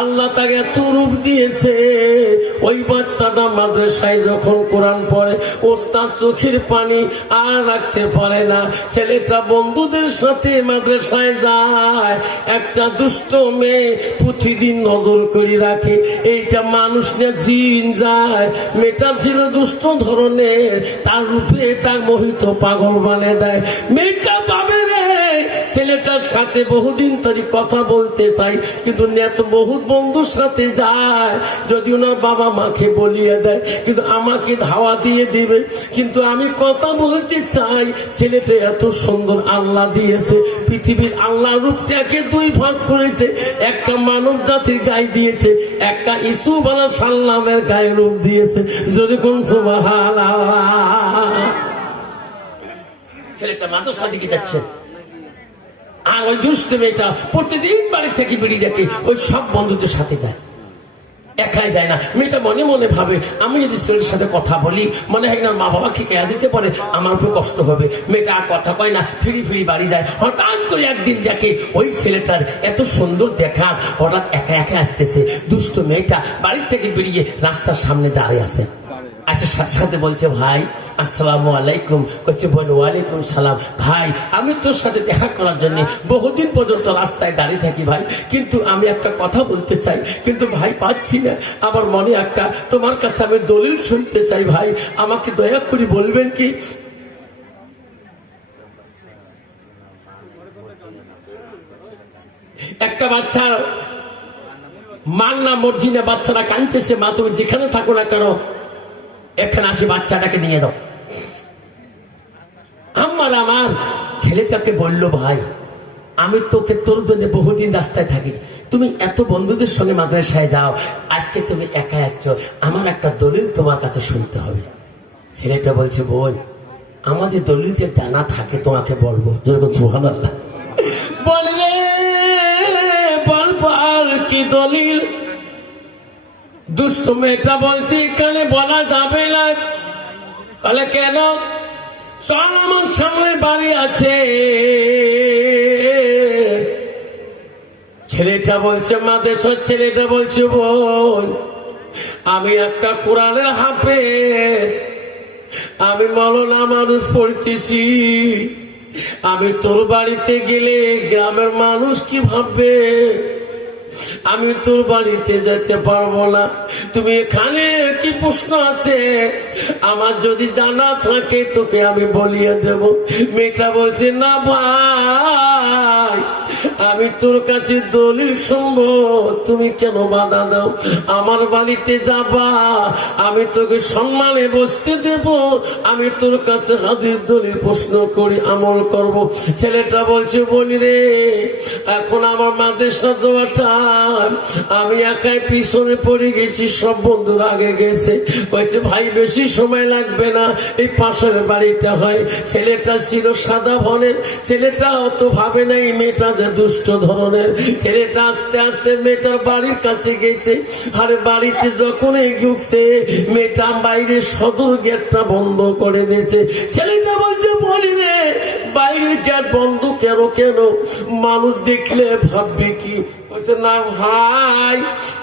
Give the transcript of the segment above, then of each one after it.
আল্লাহ তাকে এত রূপ দিয়েছে। ওই বাচ্চাটা মাদ্রাসায় যখন কোরআন পড়ে ওস্তাদ চোখের পানি আর রাখতে পারে না। ছেলেটা বন্ধুদের সাথে মাদ্রাসায় যায়, একটা দুষ্ট মেয়ে প্রতিদিন নজর করে রাখে। এইটা মানুষ না জিন যায়। মেয়েটা ছিল দুষ্ট ধরনের, তার রূপে তার মোহিত পাগল বানিয়ে দেয়। মেয়েটা পাবে রে ছেলেটার সাথে বহুদিন ধরে কথা বলতে চাই, কিন্তু বহুত বন্ধুর সাথে যায়। যদি ওনার বাবা মাকে বলিয়ে দেয়, কিন্তু আমাকে ধাওয়া দিয়ে দিবে। কিন্তু আমি কথা বলতে চাই, ছেলেটা এত সুন্দর আল্লাহ দিয়েছে। পৃথিবীর আল্লাহ রূপটাকে দুই ভাগ করেছে, একটা মানব জাতির গায়ে দিয়েছে, একটা ইসুফ আলাইহিস সালামের গায়ে রূপ দিয়েছে। যদি কোন সুবহানাল্লাহ। ছেলেটা মাদ্রাসা দিকে যাচ্ছে, আর ওই দুষ্ট মেয়েটা প্রতিদিন বাড়ি থেকে বিড়ি দেখে, ওই সব বন্ধুদের সাথে যায়, একাই যায় না। মেয়েটা মনে মনে ভাবে, আমি যদি ছেলের সাথে কথা বলি মনে হয় না মা বাবাকে কেয়া দিতে পারে, আমার উপর কষ্ট হবে। মেয়েটা আর কথা কয় না, ফিরি ফিরি বাড়ি যায়। হঠাৎ করে একদিন দেখে ওই ছেলেটার এত সুন্দর দেখা, হঠাৎ একা একা আসতেছে। দুষ্ট মেয়েটা বাড়ির থেকে বেরিয়ে রাস্তার সামনে দাঁড়িয়ে আছে। আসার সাথে সাথে বলছে, ভাই আসসালামু আলাইকুম। কচ্ছে বোন ওয়ালাইকুম সালাম। ভাই আমি তোর সাথে দেখা করার জন্য বহুদিন পর্যন্ত রাস্তায় দাঁড়িয়ে থাকি ভাই, কিন্তু আমি একটা কথা বলতে চাই, কিন্তু ভাই পাচ্ছি না। আমার মনে একটা তোমার কাছে আমি দলিল শুনতে চাই ভাই, আমাকে দয়া করে বলবেন কি? একটা বাচ্চা মার না মর্জি না, বাচ্চারা কাঁদতেছে, মা তুমি যেখানে থাকো না কেন এখানে আসি বাচ্চাটাকে নিয়ে দাও। আমার ছেলেটাকে বললো, ভাই আমি তোকে তোর জন্য বহুদিন রাস্তায় থাকি, তুমি এত বন্ধুদের সঙ্গে মাদ্রাসায় যাও, আজকে তুমি একা যাচ্ছ, আমার একটা দলিল তোমার কাছে শুনতে হবে। ছেলেটা বলছে, বোন আমাদের দলিলকে জানা থাকে তোমাকে বলবো। যেরকম সুবহানাল্লাহ। বল রে বলবো আর কি দলিল? দুষ্ট মেয়েটা বলছে, এখানে বলা যাবে না। বলে কেন? চল আমার সামনে বাড়ি আছে। ছেলেটা বলছে, মাদ্রাসার ছেলেটা বলছে, বোন আমি একটা কোরআনের হাফেজ, আমি মওলানা মানুষ পড়তেছি, আমি তোর বাড়িতে গেলে গ্রামের মানুষ কি ভাববে? আমি তোর বাড়িতে যেতে পারবো না। তুমি এখানে কি প্রশ্ন আছে? আমার যদি জানা থাকে তোকে আমি বলিয়ে দেব। মেয়েটা বলছে, না ভাই আমি তোর কাছে দলিল শুনবো, তুমি কেন বাধা দাও? আমার বাড়িতে যাবা, আমি তোকে সম্মানে বসতে দেব, আমি তোর কাছে হাদিস দলিল প্রশ্ন করি আমল করব। ছেলেটা বলছে, বলি রে এখন আমার মাদ্রাসা যাওয়াটা, আমি একাই পিছনে পড়ে গেছি, সব বন্ধুরা আগে গেছে। বলছে, ভাই বেশি সময় লাগবে না, এই পাশের বাড়িটা হয়। ছেলেটা ছিল সাদা বনের, ছেলেটা অত ভাবে নাই মেয়েটা যে দুষ্ট ধরনের। ছেলেটা আস্তে আস্তে মেয়েটার বাড়ির কাছে গেছে, আর বাড়িতে যখন ঢুকছে মেয়েটা বাইরে সদর গেটটা বন্ধ করে দিয়েছে। ছেলেটা বলছে, বলি রে বাইরের গেট বন্ধ কেন? কেন মানুষ দেখলে ভাববে কি? বলছে, না ভাই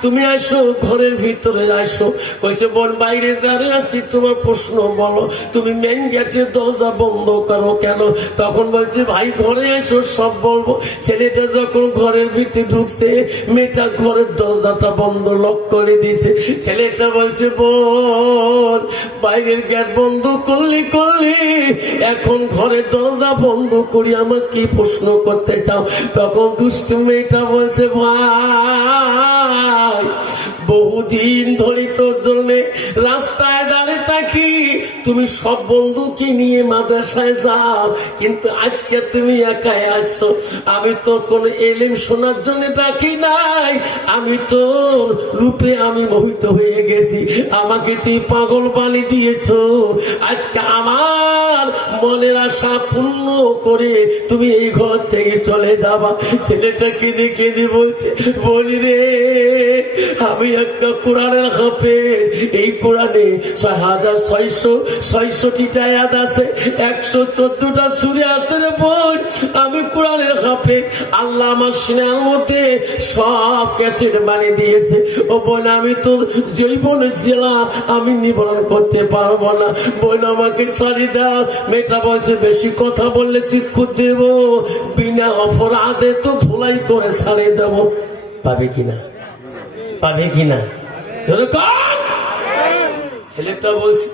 তুমি আসো, ঘরের ভিতরে আসো। বলছে, বোন বাইরে দাঁড়িয়ে আছি, তোমার প্রশ্ন বলো, তুমি মেন গেটের দরজা বন্ধ করো কেন? তখন বলছে, ভাই ঘরে এসো সব বলবো। ছেলেটা যখন ঘরের ভিতরে ঢুকছে, মেয়েটা ঘরের দরজাটা বন্ধ লক করে দিয়েছে। ছেলেটা বলছে, বোন বাইরের গেট বন্ধ করলি এখন ঘরের দরজা বন্ধ করি আমার কি প্রশ্ন করতে চাও? তখন দুষ্ট মেয়েটা বলছে, ভাই বহুদিন ধরে তোর জন্য রাস্তায় দাঁড়িয়ে থাকি, তুমি সব বন্ধুকে নিয়ে মাদ্রাসায় যাও, কিন্তু আজকে তুমি একাই আসছো। আমি তোর কোন এলিম শোনার জন্য ডাকি নাই, আমি তোর রূপে আমি মোহিত হয়ে গেছি, আমাকে তুই পাগল বানিয়ে দিয়েছো। আজকে আমার মনের আশা পূর্ণ করে তুমি এই ঘর থেকে চলে যাবা। ছেলেটা কেঁদে কেঁদে বলছে, বলি রে আমি একটা কোরআনের হাফেজ। এই কোরআনে 6666টি আয়াত আছে, 114টা সূরা আছে রে বোন। আমি কোরআনের হাফেজ। আল্লাহ আমার সিনার মধ্যে সব ক্যাসেট বানিয়ে দিয়েছে। ও বোন, আমি তোর জৈবন জেলা আমি নিবারণ করতে পারবো না। বোন, আমাকে ছাড়ি দাও। মেয়েটা বলছে, বেশি কথা বললে শিক্ষক দেব, বিনা অপরাধে তো ধুলাই করে ছাড়ে দেব। পাবে কিনা? পাবে কিনা? ধরে কর। ছেলেটা বলছে,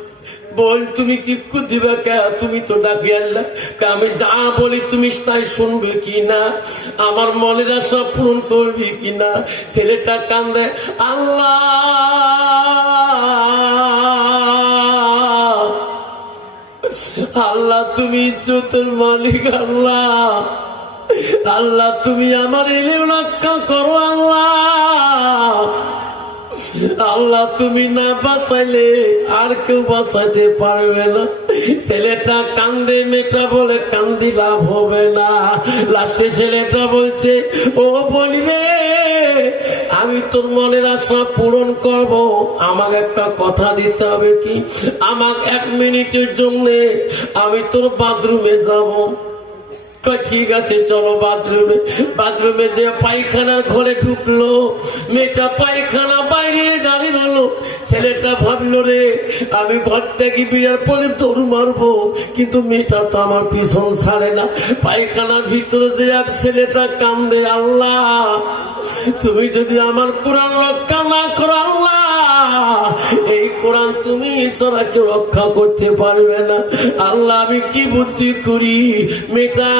বোন তুমি চিক্কু দিবে কে? তুমি তো ডাকি আল্লাহ, আমি যা বলি তুমি তাই শুনবে কিনা? আমার মনের আশা পূরণ করবি কিনা? ছেলেটা কান্দে, আল্লাহ আল্লাহ তুমি ইজ্জতের মালিক। আল্লাহ আল্লাহ তুমি আমার ইলম রক্ষা করো। আল্লাহ আল্লাহ তুমি না বাঁচাইলে আর কেউ বাঁচাইতে পারবে না। ছেলেটা কান্দে, মেয়েটা বলে কান্দি লাভ হবে না। লাস্টে ছেলেটা বলছে, ও বলি রে, আমি তোর মনের আশা পূরণ করব, আমাকে একটা কথা দিতে হবে। কি? আমাকে 1 মিনিটের জন্য আমি তোর বাথরুমে যাব। ঠিক আছে চলো বাথরুমে। বাথরুমে যে পায়খানার ঘরে ঢুকলো, মেয়েটা পায়খানা বাইরে দাঁড়িয়ে রইলো। ছেলেটা ভাবলো, রে আমি ঘর থেকে বিরার পরে দৌড় মারবো, কিন্তু মেয়েটা তো আমার পিছন ছাড়ে না। পায়খানার ভিতরে যে ছেলেটা কান্দে, আল্লাহ তুমি যদি আমার কোরআন রক্ষা না করো, আল্লাহ এই কোরআন তুমি ছাড়া কেউ রক্ষা করতে পারবে না। আল্লাহ আমি কি বুদ্ধি করি? মেয়েটা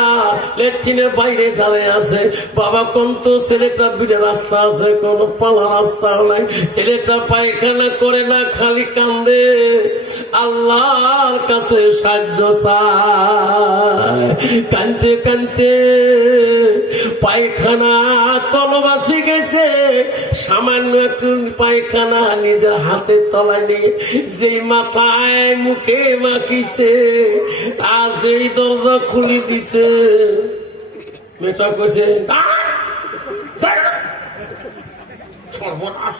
ল্যাট্রিনের বাইরে দাঁড়ায় আছে। বাবা কোন তো ছেলেটা বিড়ে রাস্তা আছে, কোন পালা রাস্তা নাই। ছেলেটা পায়খানা করে না, খালি কান্দে, আল্লাহর কাছে সাহায্য চায়। কানতে কানতে পায়খানা তলবাসি গেছে। সামান্য একটু পায়খানা নিজের হাতের তলায় নিয়ে যেই মাথায় মুখে মাখিছে, আর যেই দরজা খুলে দিছে, মেয়েটা কইছে, সর্বনাশ,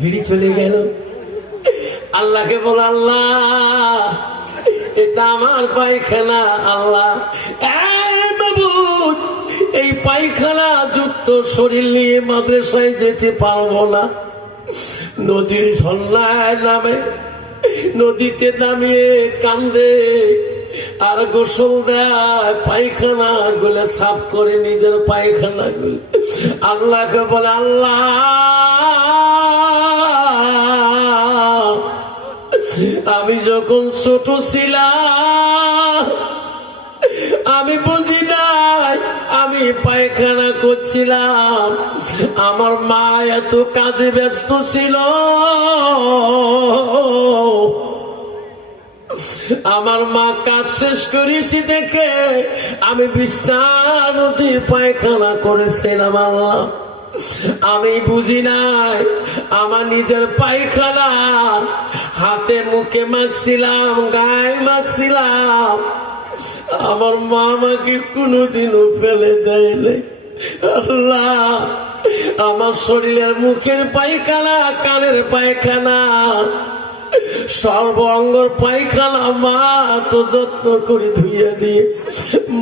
গিরি চলে গেল। আল্লাহকে বল, আল্লাহ এটা আমার পায়খানা। আল্লাহ এই পায়খানা যুক্ত শরীর নিয়ে মাদ্রাসায় যেতে পারবো না। নদীর ঝর্ণায় নামে, নদীতে নামিয়ে কান্দে আর গোসল দেয়, পায়খানা গুলো সাফ করে নিজের পায়খানা গুলো। আল্লাহকে বলে, আল্লাহ আমি যখন ছোট ছিলাম আমি বুঝি নাই আমি পায়খানা করছিলাম। আমার মা এত কাজে ব্যস্ত ছিল, আমার মা কাজ শেষ করেছি দেখে আমি বিছানার মধ্যে পায়খানা করেছিলাম। আল্লাহ আমি বুঝি নাই আমার নিজের পায়খানা হাতে মুখে মাখছিলাম, গায়ে মাখছিলাম। আমার মা আমাকে কোনোদিনও ফেলে দেয় নাই। আল্লাহ আমার শরীরের মুখের পায়খানা, কানের পায়খানা, সর্ব অঙ্গর পায়খানা মা তো যত্ন করে ধুইয়া দিয়ে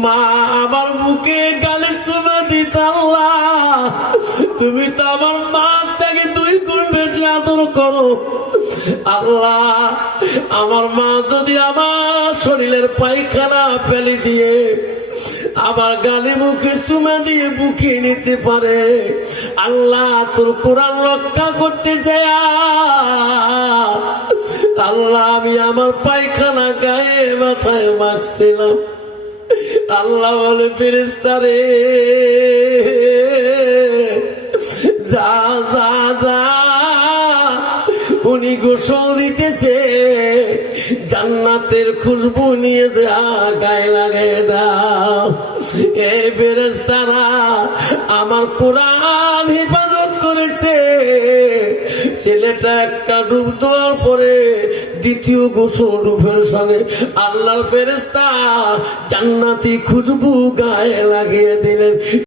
মা আমার মুখে গালে চুমা দিত। আল্লাহ তুমি তো আমার মা থেকে 2 গুণ বেশি আদর করো। আল্লাহ আমার মা যদি আমার শরীরের পায়খানা ফেলে দিয়ে আবার গালে মুখে চুমা দিয়ে বুকিয়ে নিতে পারে, আল্লাহ তোর কোরআন রক্ষা করতে যায়। আল্লাহ আমি আমার পায়খানা গায়ে মাথায় মাখছিলাম। আল্লাহ বলে, ফেরেশতারে যা যা যা, উনি গোসল দিতেছে, জান্নাতের খুশবু নিয়ে যা গায়ে লাগিয়ে দাও। এই ফেরেশতারা আমার কোরআন হেফাজত করেছে। ছেলেটা একটা ডুব দেওয়ার পরে দ্বিতীয় গোসল রূপের সঙ্গে আল্লাহর ফেরেশতা জান্নাতি খুশবু গায়ে লাগিয়ে দিলেন।